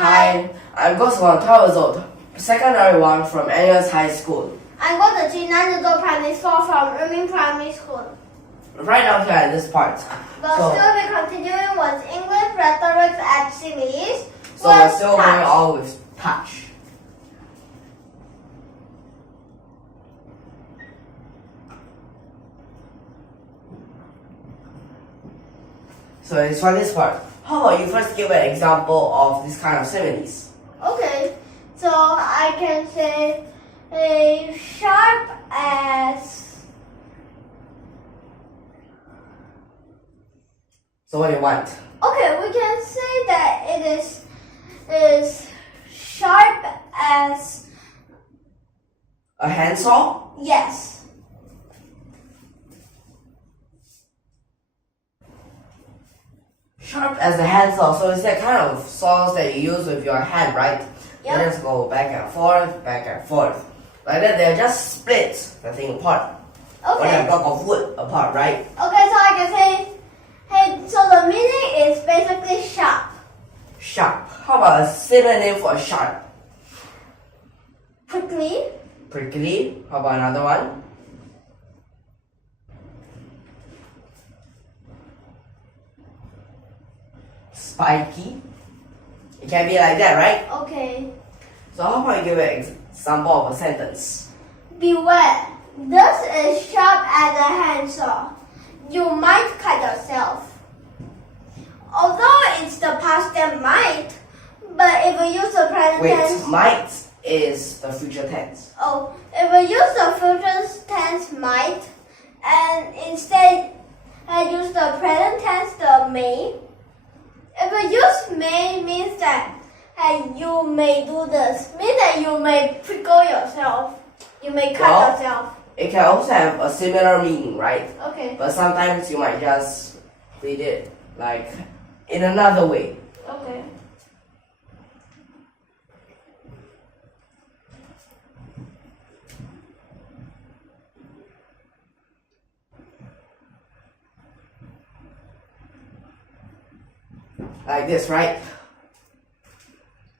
Hi, I'm Guo Cheng Guang, secondary one from NUS High School. I'm going to GUO Primary School from YUMIN Primary School. Right now here at this part. We'll still be continuing with English, Rhetorics, and Chinese. So we're still going on with touch. So it's for this part. How about you first give an example of this kind of similes? Okay, so I can say a sharp as. So what do you want? Okay, we can say that it is sharp as. A handsaw? Yes. Sharp as a handsaw, so it's that kind of saws that you use with your hand, right? Yep. You just go back and forth, back and forth. Like that, they'll just split the thing apart. Or Okay. a block of wood apart, right? Okay, so I can say, hey, so the meaning is basically sharp. Sharp. How about a synonym for sharp? Prickly. Prickly. How about another one? Spiky. It can be like that, right? Okay. So how about you give an example of a sentence? Beware. This is sharp as a handsaw. You might cut yourself. Although it's the past tense might, but if we use the present tense. Wait, might is the future tense. Oh, if we use the future tense might, and instead I use the present tense, the may. If we use may, means that you may do this. Means that you may prickle yourself. You may cut yourself. It can also have a similar meaning, right? Okay. But sometimes you might just read it like in another way. Okay. Like this, right?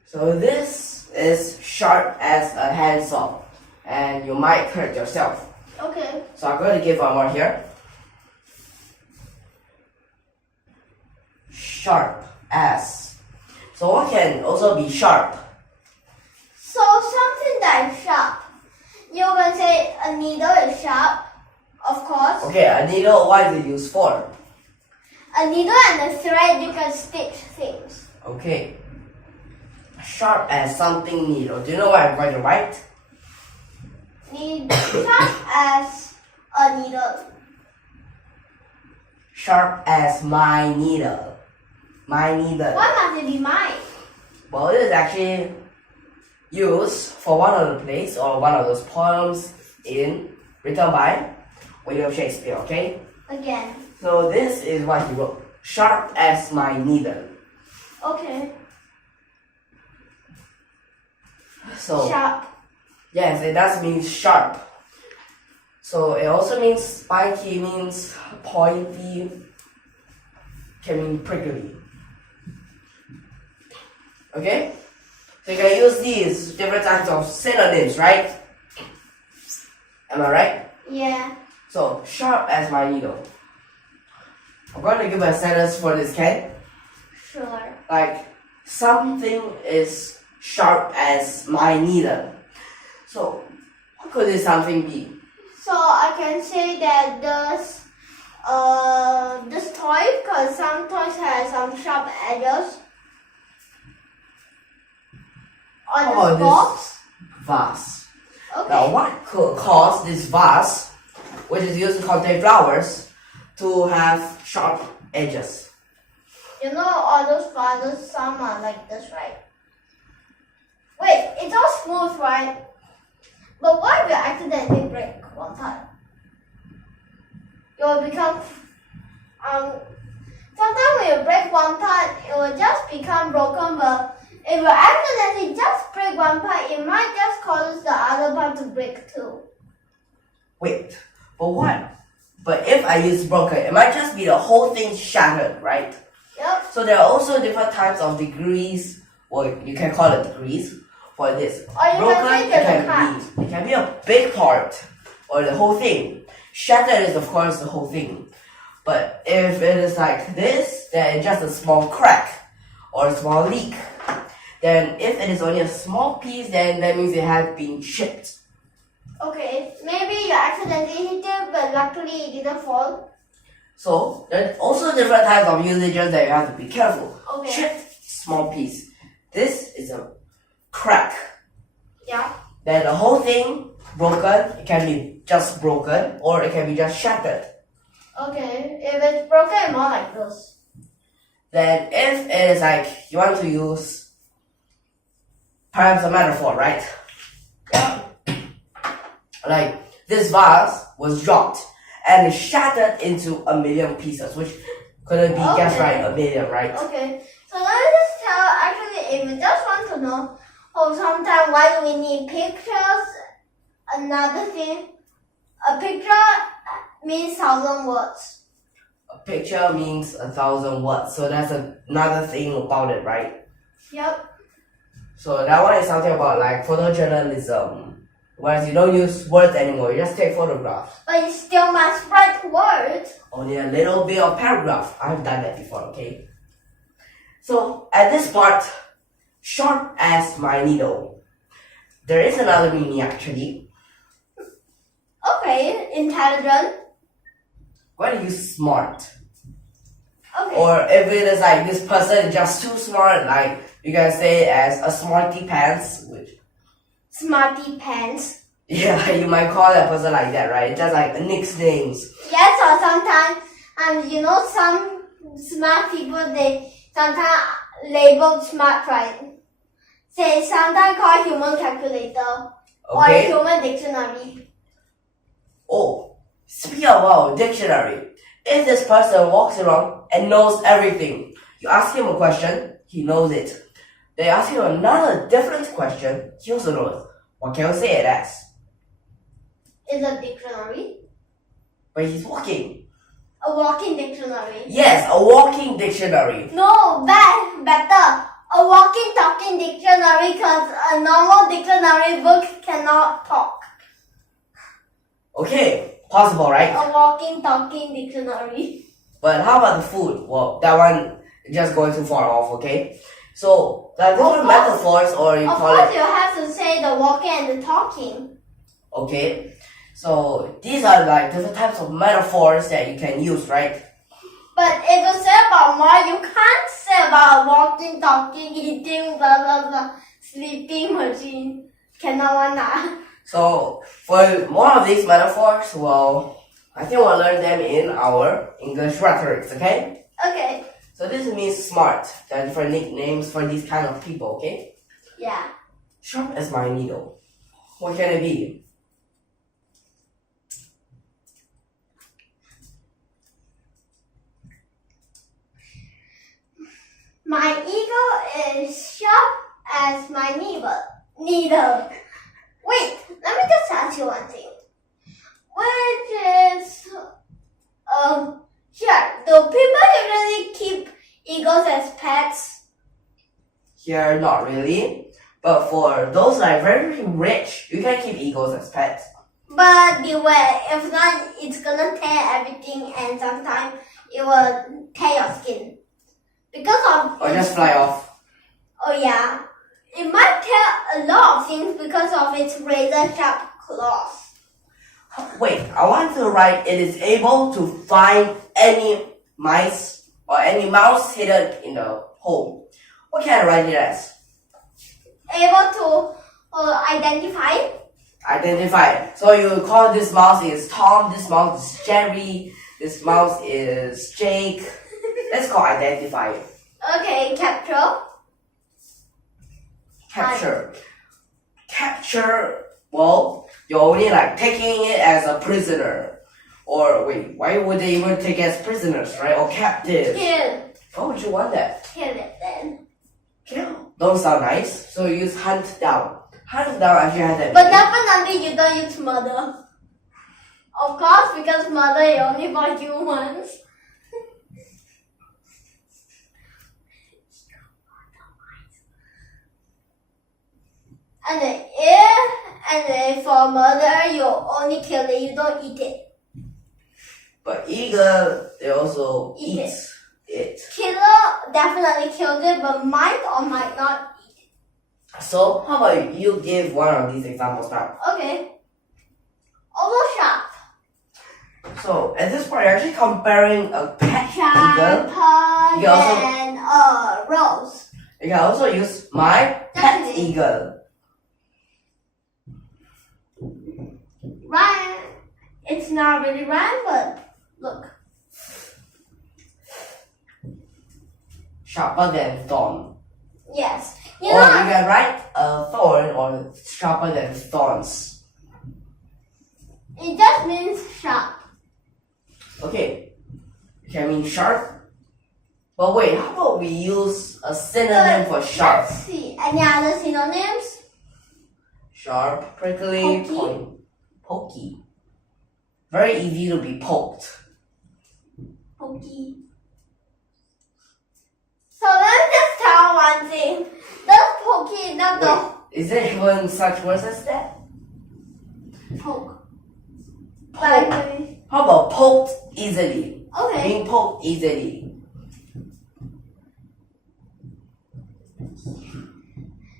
So this is sharp as a handsaw, and you might hurt yourself. Okay. So I'm going to give one more here. Sharp as. So what can also be sharp? So something that is sharp. You can say a needle is sharp, of course. Okay, a needle, what is it used for? A needle and a thread, you can stitch things. Okay. Sharp as something needle. Do you know what I'm going to write? Sharp as a needle. Sharp as my needle. My needle. Why must it be mine? Well, it is actually used for one of the plays or one of those poems written by William Shakespeare, okay? Again. So this is what he wrote. Sharp as my needle. Okay. So Sharp. yes, it does mean sharp. So it also means spiky, means pointy, can mean prickly. Okay? So you can use these different types of synonyms, right? Am I right? Yeah. So sharp as my needle. I'm going to give a sentence for this, Ken. Sure. Like, something is sharp as my needle. So, what could this something be? So I can say that this toy, because some toys have some sharp edges. On this box. Vase. Okay. Now, what could cause this vase, which is used to contain flowers, to have sharp edges? You know all those vases, some are like this, right? Wait, it's all smooth, right? But what if you accidentally break one time? It will become sometimes when you break one part, it will just become broken, but if you accidentally just break one part, it might just cause the other part to break too. Wait, but what? But if I use broken, it might just be the whole thing shattered, right? Yep. So there are also different types of degrees Well, you can call it degrees for this. Or you Broken, can say there's a cut. it can be a big part or the whole thing. Shattered is of course the whole thing. But if it is like this, then it's just a small crack or a small leak. Then if it is only a small piece, then that means it has been chipped. Okay, maybe you accidentally hit it, but luckily it didn't fall. So there's also different types of usages that you have to be careful. Okay. Chipped, small piece. This is a crack. Yeah. Then the whole thing broken, it can be just broken or it can be just shattered. Okay, if it's broken, it's more like this. Then if it is like you want to use perhaps a metaphor, right? Yeah. Like this vase was dropped and it shattered into a million pieces, which couldn't be just Okay. right, a million, right? Okay, so let me just tell, actually, if you just want to know, sometimes why do we need pictures? Another thing, a picture means 1,000 words. A picture means 1,000 words, so that's another thing about it, right? Yep. So that one is something about like photojournalism, whereas you don't use words anymore, you just take photographs. But you still must write words. Only a little bit of paragraph. I've done that before, okay? So at this part, sharp as my needle. There is another meaning actually. Okay, intelligent. Why do you use smart? Okay. Or if it is like this person is just too smart, like you can say as a smarty pants, which Smarty pants. yeah, you might call that person like that, right? Just like nicknames. Yes, or sometimes, you know, some smart people, they sometimes labeled smart, right? Say sometimes called human calculator or Okay. human dictionary. Oh, speaking about dictionary, if this person walks around and knows everything, you ask him a question, he knows it. They ask him another different question, he also knows. What can you say it as? Is a dictionary. But he's walking. A walking dictionary. Yes, a walking dictionary. No, better. A walking talking dictionary because a normal dictionary book cannot talk. Okay, possible, right? A walking talking dictionary. But how about the food? Well, that one is just going too far off, okay? So, like different course. metaphors, or you Of call course, it. you have to say the walking and the talking. Okay, so these are like different types of metaphors that you can use, right? But if you say about more, you can't say about walking, talking, eating, blah blah blah, sleeping machine. Cannot one that. So, for more of these metaphors, well, I think we'll learn them in our English rhetorics, okay? Okay. So this means smart. There are different nicknames for these kind of people, okay? Yeah. Sharp as my needle. What can it be? My ego is sharp as my needle. Wait, let me just ask you one thing. Which is, here, do people usually keep eagles as pets? Here, not really. But for those that are very rich, you can keep eagles as pets. But beware, if not, it's gonna tear everything and sometimes it will tear your skin. Because of Or just fly off. Oh yeah. It might tear a lot of things because of its razor sharp claws. Wait, I want to write it is able to find any mice or any mouse hidden in the hole. What can I write it as? Able to identify. Identify. So you call this mouse is Tom, this mouse is Jerry, this mouse is Jake. Let's call identify. Okay, capture. Capture. Capture, well, you're only like taking it as a prisoner. Or wait, why would they even take it as prisoners, right? Or captive? Kill. Why would you want that? Kill it then. Kill. Don't sound nice. So you use hunt down. Hunt down actually has that But meaning. definitely you don't use murder. Of course, because murder is only for humans. And if for murder, you only kill it, you don't eat it. But eagle, they also Eat eat it. Killer definitely killed it, but might or might not eat it. So how about you give one of these examples now? Okay. Although sharp. So at this point, you're actually comparing a pet Sharper eagle. You can also, than a rose. you can also use my pet Definitely. eagle. Rhyme. It's not really rhyme, but look. Sharper than thorn. Yes. Or you can write a thorn or sharper than thorns. It just means sharp. Okay. It can mean sharp. But wait, how about we use a synonym for sharp? Let's see. Any other synonyms? Sharp, prickly, Pokey. point, pokey. Very easy to be poked. Pokey. So let me just tell one thing. Does pokey not the Wait, is there even such words as that? poke? Poke. Like, How about poked easily? okay. Being poked easily.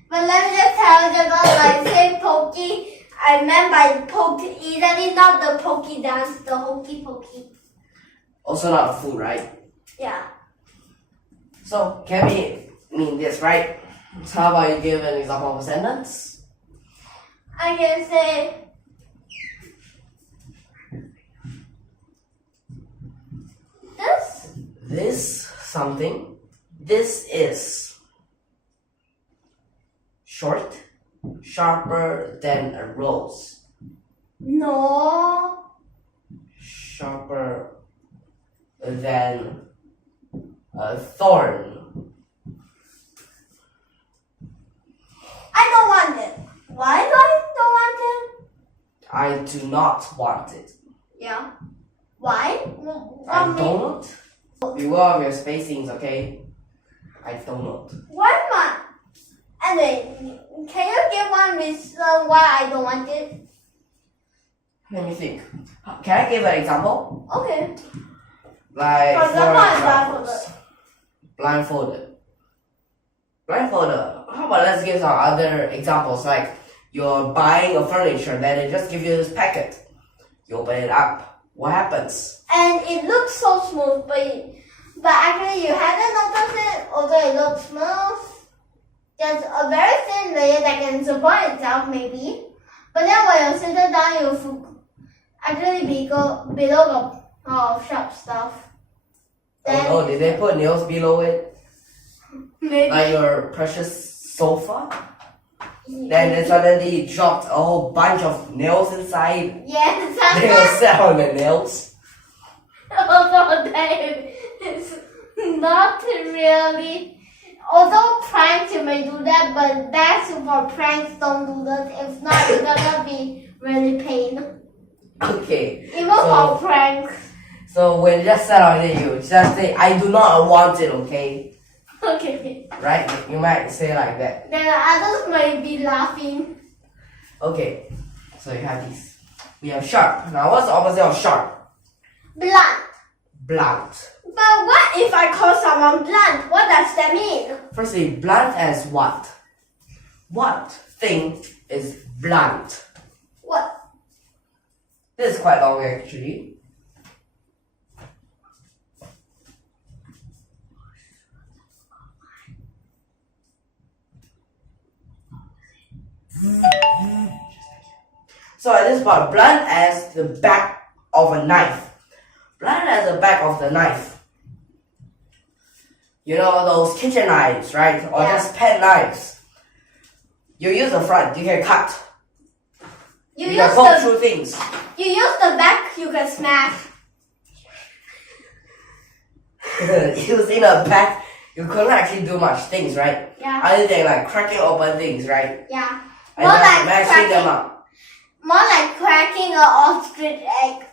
But let me just tell you that when I say pokey, I meant by poked easily, not the pokey dance, the hokey pokey. Also not food, right? Yeah. So can we mean this, right? So how about you give an example of a sentence? I can say, This something. This is short, sharper than a rose. no. Sharper than a thorn. I don't want it. Why do I don't want it? I do not want it. Yeah. Why? I don't. Beware of your spacings, okay? I don't. Why not? Anyway, can you give one reason why I don't want it? Let me think. Can I give an example? Okay. Like, For example, I'm examples. Blindfolded. Blindfolded. How about let's give some other examples, like you're buying a furniture, then they just give you this packet. You open it up. What happens? And it looks so smooth, but actually you haven't noticed it, although it looks smooth. There's a very thin layer that can support itself, maybe. But then when you sit it down, you actually below the sharp stuff. Then Oh no, did they put nails below it? maybe Like your precious sofa? Then they suddenly dropped a whole bunch of nails inside. yes, They will set on the nails. although it's not really. Although pranks you may do that, but that's for pranks don't do that. If not, it's gonna be really pain. Okay. Even So- for pranks. So when you just set on it, you just say, I do not want it, okay? Okay. Right? You might say like that. Then others might be laughing. Okay. So you have these. We have sharp. Now what's the opposite of sharp? Blunt. Blunt. But what if I call someone blunt? What does that mean? Firstly, blunt as what? What thing is blunt? What? This is quite long actually. So at this part, blunt as the back of a knife. Blunt as the back of the knife. You know those kitchen knives, right? Or Yeah. just pen knives. You use the front, you can cut. You You use can poke the through things. the back, you can smash. Using a back, you couldn't actually do much things, right? Yeah. Other than like cracking open things, right? Yeah. And More just like mashing them cracking. up. More like cracking an ostrich egg.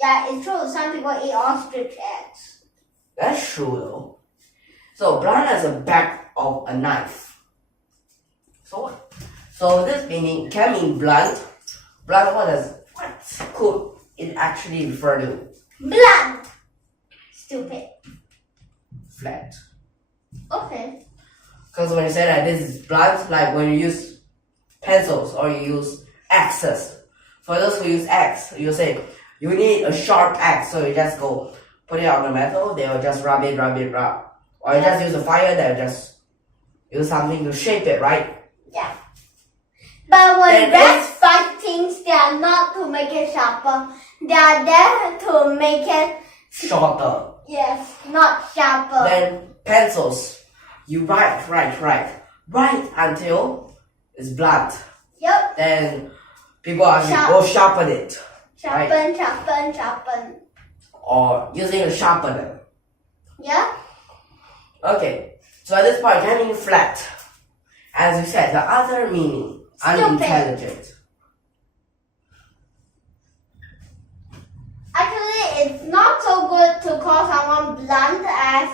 Yeah, it's true. Some people eat ostrich eggs. That's true though. So blunt as the back of a knife. So So this meaning can mean blunt. Blunt, what could it actually refer to? Blunt. Stupid. Flat. Okay. Because when you say that this is blunt, like when you use pencils or you use axes. For those who use axe, you say you need a sharp axe, so you just go put it on the metal, they will just rub. Or you just use a fire, they'll just use something to shape it, right? Yeah. But when Then rats fight things, they are not to make it sharper. They are there to make it, Shorter. yes, not sharper. Then pencils, you write until it's blunt. Yep. Then people are sharpen it. Sharpen, Right? sharpen. Or using a sharpener. Yeah? Okay, so at this point, it can mean flat. As you said, the other meaning, unintelligent. Actually, it's not so good to call someone blunt as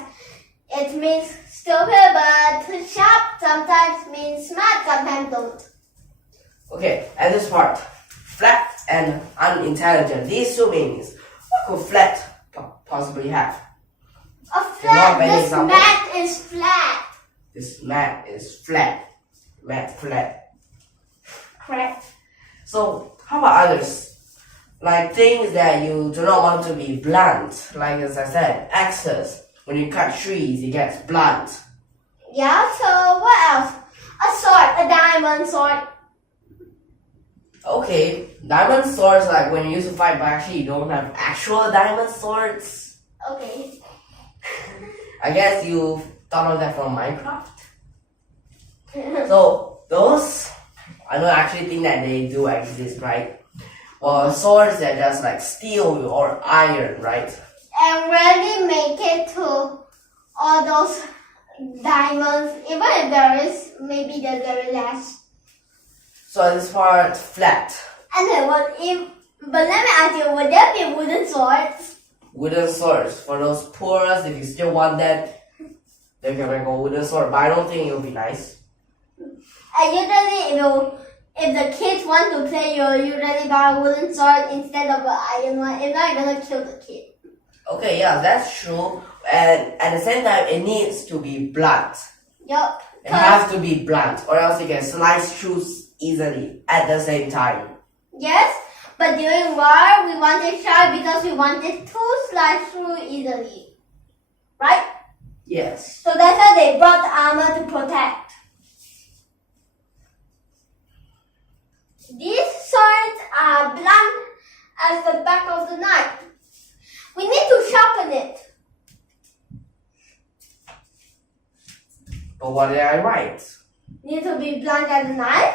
it means stupid, but sharp sometimes means smart, sometimes don't. Okay, at this part, flat and unintelligent, these two meanings. What could flat possibly have? A flat, many this examples. mat is flat. This mat is flat. Mat flat. Correct. So, how about others? Like things that you do not want to be blunt. Like as I said, axes. When you cut trees, it gets blunt. Yeah, so what else? A sword, a diamond sword. Okay, diamond swords, like when you used to fight, but actually you don't have actual diamond swords. Okay. I guess you thought of that from Minecraft. So those, I don't actually think that they do exist, right? Well, swords that just like steel or iron, right? And really make it to all those diamonds, even if there is, maybe there's very less. So this part flat. And then but let me ask you, would there be wooden swords? Wooden swords for those poorest. If you still want that, they can make a wooden sword. But I don't think it will be nice. And usually, if the kids want to play, you usually buy a wooden sword instead of an iron one. If not, you're gonna kill the kid. Okay, yeah, that's true. And at the same time, it needs to be blunt. Yup. It has to be blunt, or else you can slice through easily at the same time. Yes, but during war, we wanted sharp because we wanted to slice through easily. Right? Yes. So that's why they brought armor to protect. These swords are blunt as the back of the knife. We need to sharpen it. But what did I write? Need to be blunt as a knife.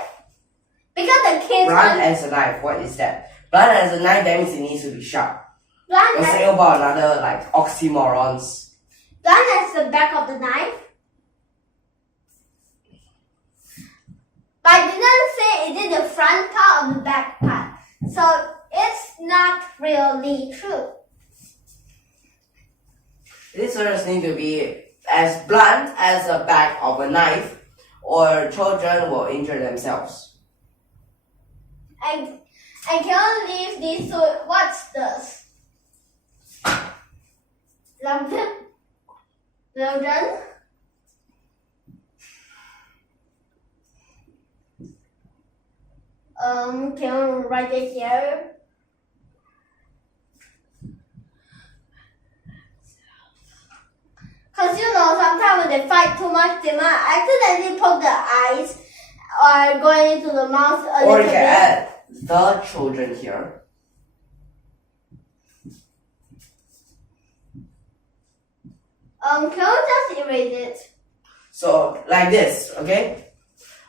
Because the kids Blunt as a knife, what is that? Blunt as a knife, that means it needs to be sharp. blunt Let's as, think about another like oxymorons. blunt as the back of the knife. But I didn't say it is the front part of the back part. So it's not really true. These words need to be as blunt as the back of a knife, or children will injure themselves. I can't leave this, so what's this? London? Can you write it here? Cause sometimes when they fight too much, they might accidentally poke the eyes or going into the mouth a Or little you can add the children here. Can you just erase it? So like this, okay?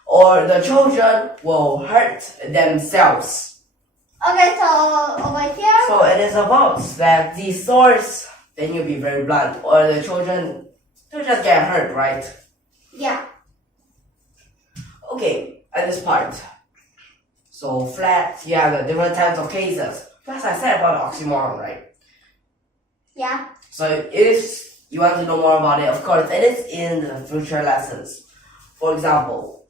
Or the children will hurt themselves. Okay, so over here. So it is about that these swords, they need to be very blunt, or the children will just get hurt, right? Yeah. Okay, at this part. So flat, yeah, the different types of cases. As I said about oxymoron, right? Yeah. So if you want to know more about it, of course, it is in the future lessons. For example,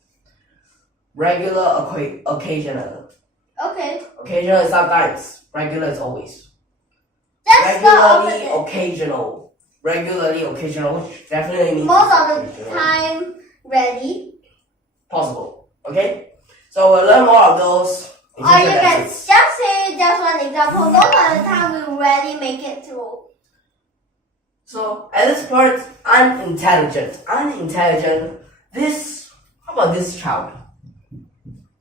Regular, occasional. Okay. Occasional is sometimes. Regular is always. That's the Regularly, opposite. occasional. Regularly, occasional, which definitely means Most of the time, ready. possible. Okay? So we'll learn more of those. in Or future you can lessons. just say just one example. Most of the time, we rarely make it through. So at this part, unintelligent. Unintelligent. This, how about this child?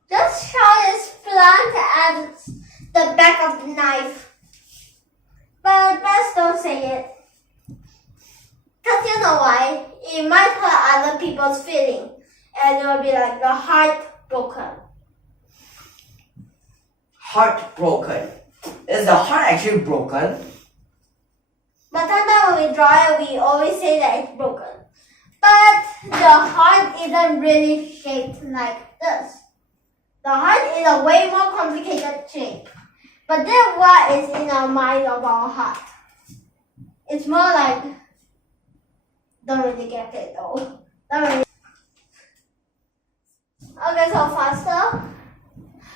This child is blunt at the back of the knife. But best don't say it. Because you know why? It might hurt other people's feelings. And it will be like the heart broken. Heartbroken. Is the heart actually broken? But sometimes when we draw it, we always say that it's broken. But the heart isn't really shaped like this. The heart is a way more complicated shape. But then what is in our mind of our heart? It's more like, don't really get it though. Don't really. Okay, so faster.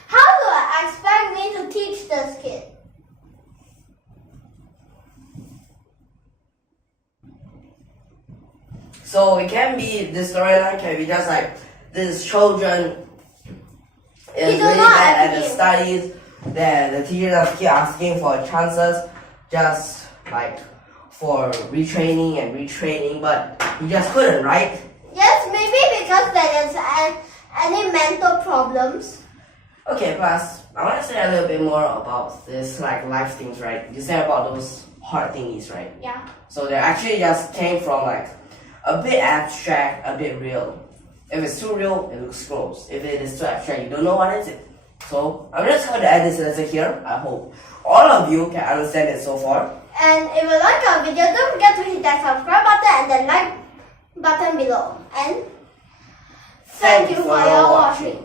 How do I expect me to teach this kid? So it can be, this storyline can be just like, this children is He do really not bad at the agree. studies, that the teacher just keep asking for chances, just like for retraining and retraining, but he just couldn't, right? Yes, maybe because there is any mental problems. Okay, plus, I want to say a little bit more about this, like life things, right? You said about those hard thingies, right? Yeah. So they actually just came from like a bit abstract, a bit real. If it's too real, it looks gross. If it is too abstract, you don't know what is it. So I'm just going to end this lesson here. I hope all of you can understand it so far. And if you like our video, don't forget to hit that subscribe button and the like button below. And thank you for your watching.